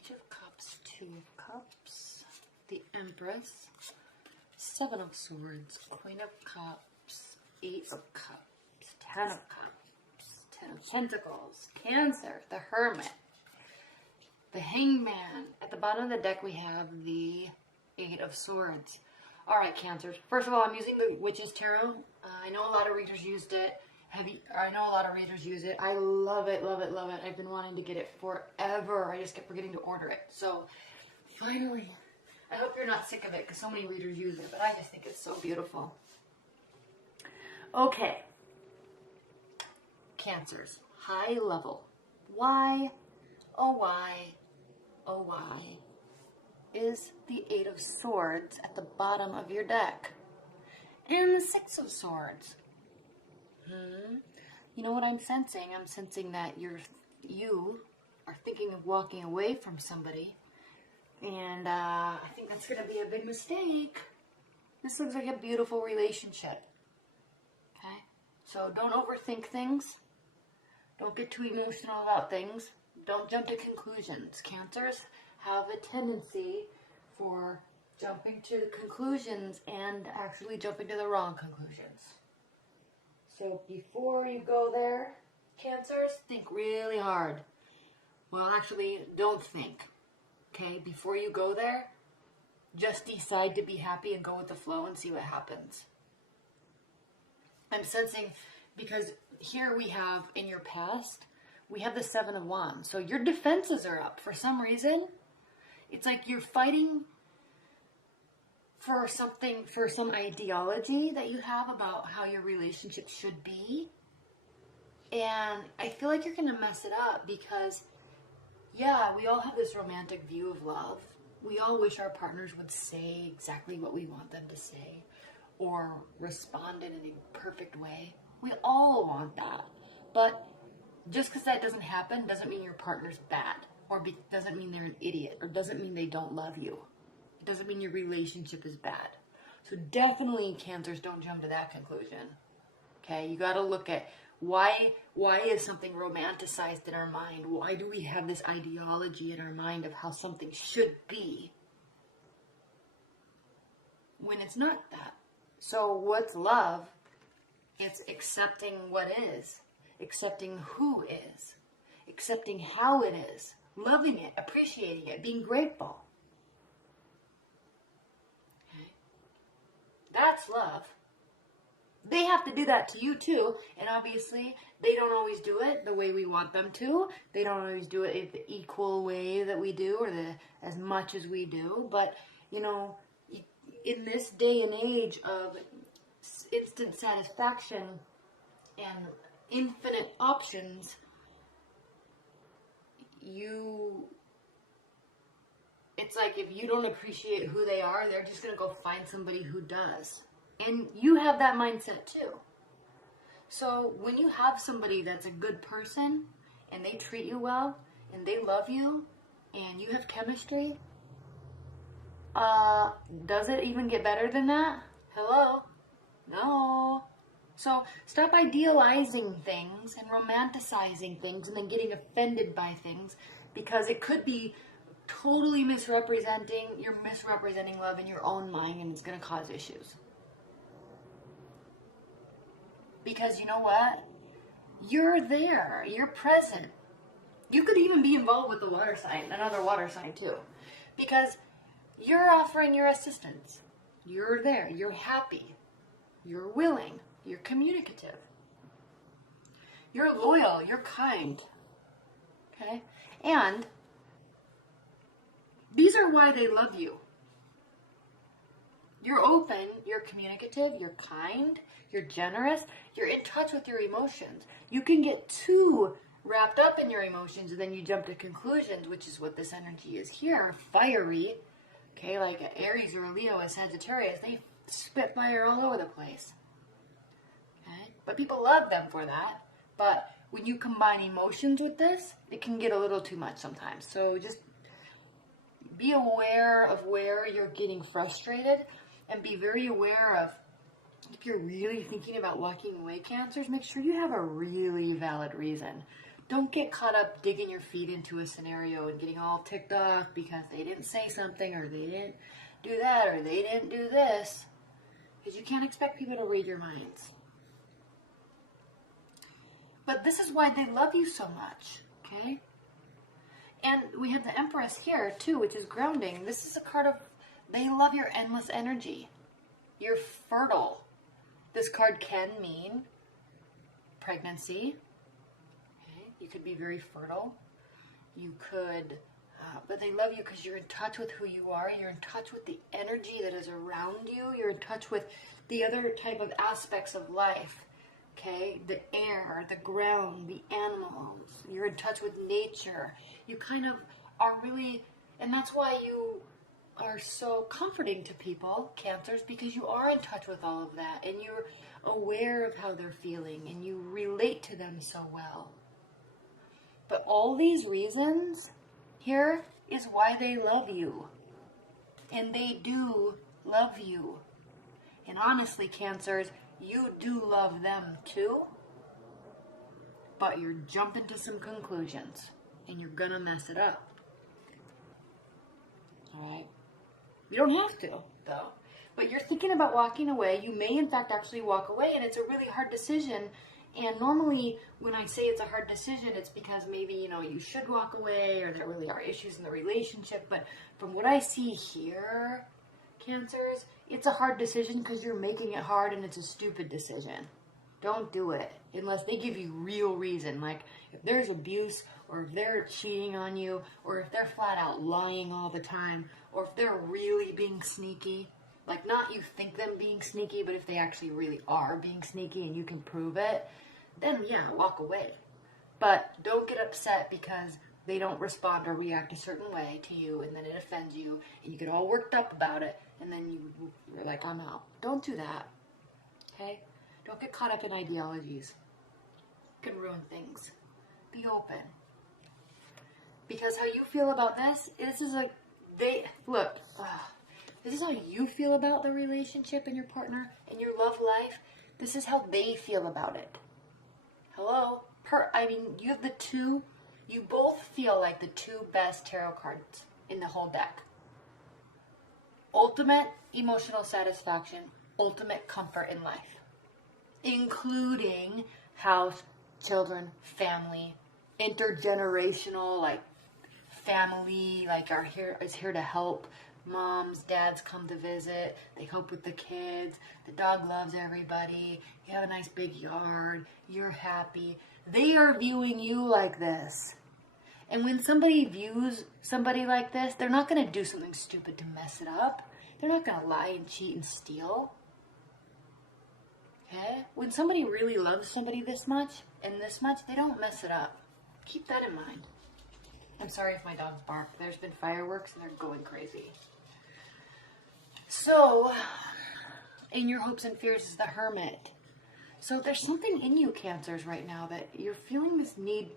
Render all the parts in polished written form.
Page of Cups, Two of Cups, the Empress, Seven of Swords, Queen of Cups, Eight of Cups, Ten of Cups, Ten of Pentacles, Cancer, the Hermit, the Hangman. At the bottom of the deck we have the Eight of Swords. Alright, Cancers. First of all, I'm using the Witch's Tarot. I know a lot of readers used it. I know a lot of readers use it. I love it, love it, love it. I've been wanting to get it forever. I just kept forgetting to order it. So, finally. I hope you're not sick of it because so many readers use it, but I just think it's so beautiful. Okay. Cancers. High level. Why, oh why, oh why is the Eight of Swords at the bottom of your deck? And the Six of Swords. You know what I'm sensing? I'm sensing that you are thinking of walking away from somebody. And I think that's going to be a big mistake. This looks like a beautiful relationship. Okay? So don't overthink things. Don't get too emotional about things. Don't jump to conclusions. Cancers have a tendency for jumping to conclusions and actually jumping to the wrong conclusions. So before you go there, Cancers, think really hard. Well, actually, don't think. Okay, before you go there, just decide to be happy and go with the flow and see what happens. I'm sensing, because here we have, in your past, we have the Seven of Wands. So your defenses are up. For some reason, it's like you're fighting for something, for some ideology that you have about how your relationship should be. And I feel like you're going to mess it up because, yeah, we all have this romantic view of love. We all wish our partners would say exactly what we want them to say or respond in a perfect way. We all want that. But just because that doesn't happen doesn't mean your partner's bad, or doesn't mean they're an idiot, or doesn't mean they don't love you. It doesn't mean your relationship is bad. So definitely, Cancers, don't jump to that conclusion. Okay, you got to look at why is something romanticized in our mind? Why do we have this ideology in our mind of how something should be when it's not that? So what's love? It's accepting what is, accepting who is, accepting how it is, loving it, appreciating it, being grateful. That's love. They have to do that to you too, and obviously they don't always do it the way we want them to. They don't always do it in the equal way that we do, or as much as we do. But you know, in this day and age of instant satisfaction and infinite options, it's like if you don't appreciate who they are, they're just going to go find somebody who does. And you have that mindset too. So when you have somebody that's a good person and they treat you well and they love you and you have chemistry, does it even get better than that? Hello? No. So stop idealizing things and romanticizing things and then getting offended by things, because it could be totally misrepresenting. You're misrepresenting love in your own mind, and it's going to cause issues. Because you know what? You're there. You're present. You could even be involved with the water sign, another water sign too. Because you're offering your assistance. You're there. You're happy. You're willing. You're communicative. You're loyal. You're kind. Okay? And these are why they love you. You're open, you're communicative, you're kind, you're generous, you're in touch with your emotions. You can get too wrapped up in your emotions and then you jump to conclusions, which is what this energy is here. Fiery, okay, like an Aries or a Leo, a Sagittarius, they spit fire all over the place. Okay? But people love them for that. But when you combine emotions with this, it can get a little too much sometimes. So just be aware of where you're getting frustrated, and be very aware of, if you're really thinking about walking away, Cancers, make sure you have a really valid reason. don't get caught up digging your feet into a scenario and getting all ticked off because they didn't say something, or they didn't do that, or they didn't do this. Because you can't expect people to read your minds. But this is why they love you so much, okay? And we have the Empress here, too, which is grounding. This is a card of, they love your endless energy. You're fertile. This card can mean pregnancy. Okay? You could be very fertile. You could, but they love you because you're in touch with who you are. You're in touch with the energy that is around you. You're in touch with the other type of aspects of life. Okay, the air, the ground, the animals. You're in touch with nature. You kind of are really, and that's why you are so comforting to people, Cancers, because you are in touch with all of that, and you're aware of how they're feeling, and you relate to them so well. But all these reasons here is why they love you. And they do love you. And honestly, Cancers, you do love them too, but you're jumping to some conclusions, and you're gonna mess it up. Alright? You don't have to, though. But you're thinking about walking away. You may, in fact, actually walk away, and it's a really hard decision. And normally, when I say it's a hard decision, it's because maybe, you should walk away, or there really are issues in the relationship. But from what I see here, Cancers, it's a hard decision because you're making it hard, and it's a stupid decision. Don't do it unless they give you real reason. Like if there's abuse, or if they're cheating on you, or if they're flat out lying all the time, or if they're really being sneaky. Like not you think them being sneaky, but if they actually really are being sneaky and you can prove it, then yeah, walk away. But don't get upset because they don't respond or react a certain way to you, and then it offends you, and you get all worked up about it, and then you're like, I'm out. Don't do that, okay? Don't get caught up in ideologies. It can ruin things. Be open. Because how you feel about this is like, this is how you feel about the relationship and your partner and your love life. This is how they feel about it. Hello? You have the two. You both feel like the two best tarot cards in the whole deck. Ultimate emotional satisfaction, ultimate comfort in life. Including house, children, family, intergenerational, like family, like is here to help. Moms, dads come to visit. They help with the kids. The dog loves everybody. You have a nice big yard. You're happy. They are viewing you like this. And when somebody views somebody like this, they're not going to do something stupid to mess it up. They're not going to lie and cheat and steal. Okay? When somebody really loves somebody this much and this much, they don't mess it up. Keep that in mind. I'm sorry if my dogs bark. There's been fireworks and they're going crazy. So, in your hopes and fears is the Hermit. So there's something in you, Cancers, right now that you're feeling this need.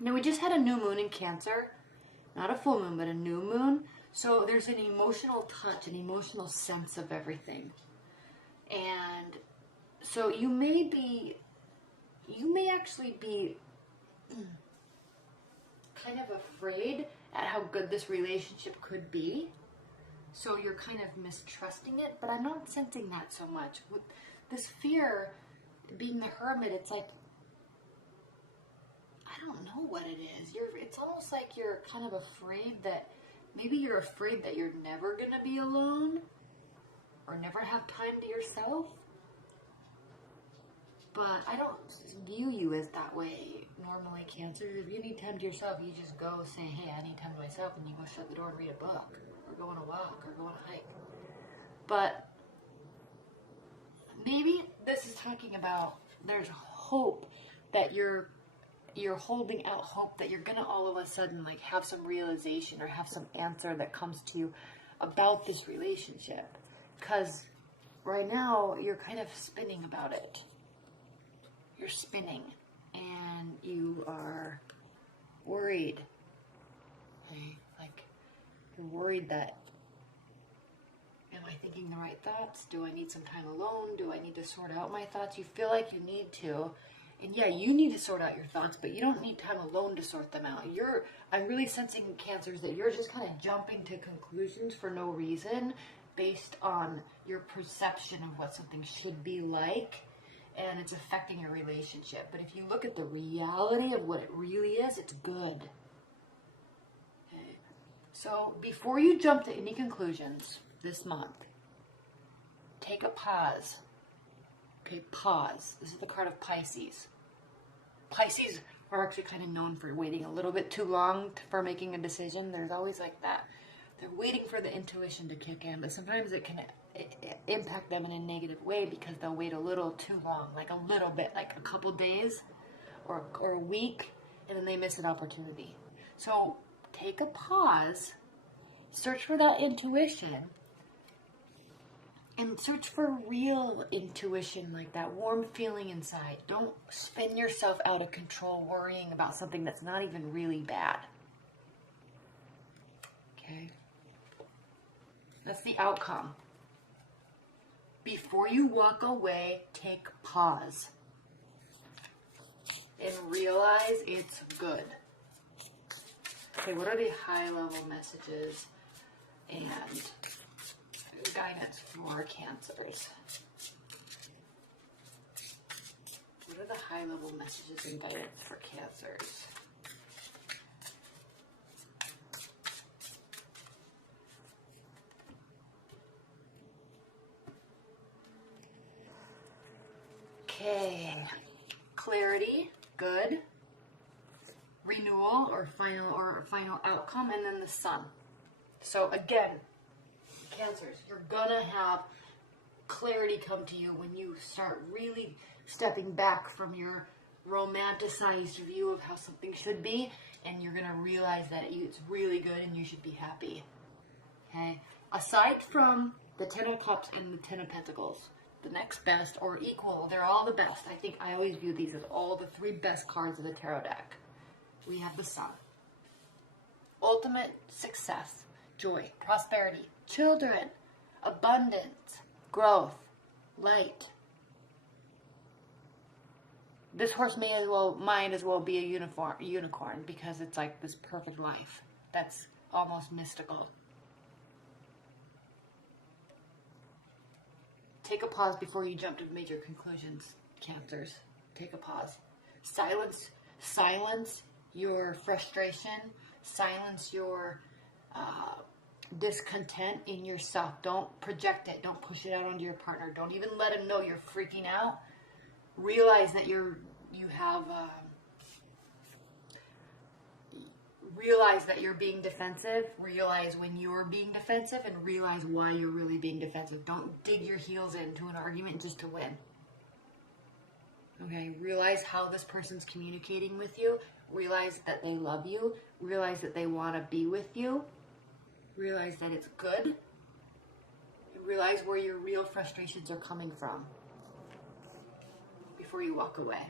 Now, we just had a new moon in Cancer. Not a full moon, but a new moon. So there's an emotional touch, an emotional sense of everything. And so you may actually be kind of afraid at how good this relationship could be. So you're kind of mistrusting it, but I'm not sensing that so much. With this fear, being the Hermit, it's like, I don't know what it is. It's almost like you're kind of afraid that, maybe you're afraid that you're never going to be alone, or never have time to yourself. But I don't view you as that way normally, Cancer. If you need time to yourself, you just go say, hey, I need time to myself, and you go shut the door and read a book, or go on a walk, or go on a hike. But maybe this is talking about there's hope that you're holding out hope that you're going to all of a sudden like have some realization or have some answer that comes to you about this relationship. Because right now you're kind of spinning about it. You're spinning and you are worried. Okay? Like you're worried that, am I thinking the right thoughts? Do I need some time alone? Do I need to sort out my thoughts? You feel like you need to. And yeah, you need to sort out your thoughts, but you don't need time alone to sort them out. I'm really sensing, Cancers, that you're just kind of jumping to conclusions for no reason based on your perception of what something should be like, and it's affecting your relationship. But if you look at the reality of what it really is, it's good. Okay. So before you jump to any conclusions this month, take a pause. Okay, pause. This is the card of Pisces. Pisces are actually kind of known for waiting a little bit too long for making a decision. There's always like that. They're waiting for the intuition to kick in, but sometimes it can impact them in a negative way because they'll wait a little too long, like a little bit, like a couple days or a week, and then they miss an opportunity. So take a pause, search for that intuition, and search for real intuition, like that warm feeling inside. Don't spin yourself out of control worrying about something that's not even really bad. Okay? That's the outcome. Before you walk away, take pause. And realize it's good. Okay, what are the high-level messages and guidance for Cancers? What are the high-level messages and guidance for Cancers? Okay. Clarity, good. Renewal or final outcome, and then the Sun. So again, Cancers, you're gonna have clarity come to you when you start really stepping back from your romanticized view of how something should be, and you're gonna realize that it's really good and you should be happy. Okay? Aside from the Ten of Cups and the Ten of Pentacles, the next best or equal, they're all the best. I think I always view these as all the three best cards of the tarot deck. We have the Sun. Ultimate success, joy, prosperity, children, abundance, growth, light. This horse might as well be a unicorn because it's like this perfect life that's almost mystical. Take a pause before you jump to major conclusions, Cancers. Take a pause. Silence your frustration. Silence your discontent in yourself. Don't project it. Don't push it out onto your partner. Don't even let him know you're freaking out. Realize that realize that you're being defensive. Realize when you're being defensive, and realize why you're really being defensive. Don't dig your heels into an argument just to win. Okay, realize how this person's communicating with you. Realize that they love you. Realize that they want to be with you. Realize that it's good. Realize where your real frustrations are coming from before you walk away.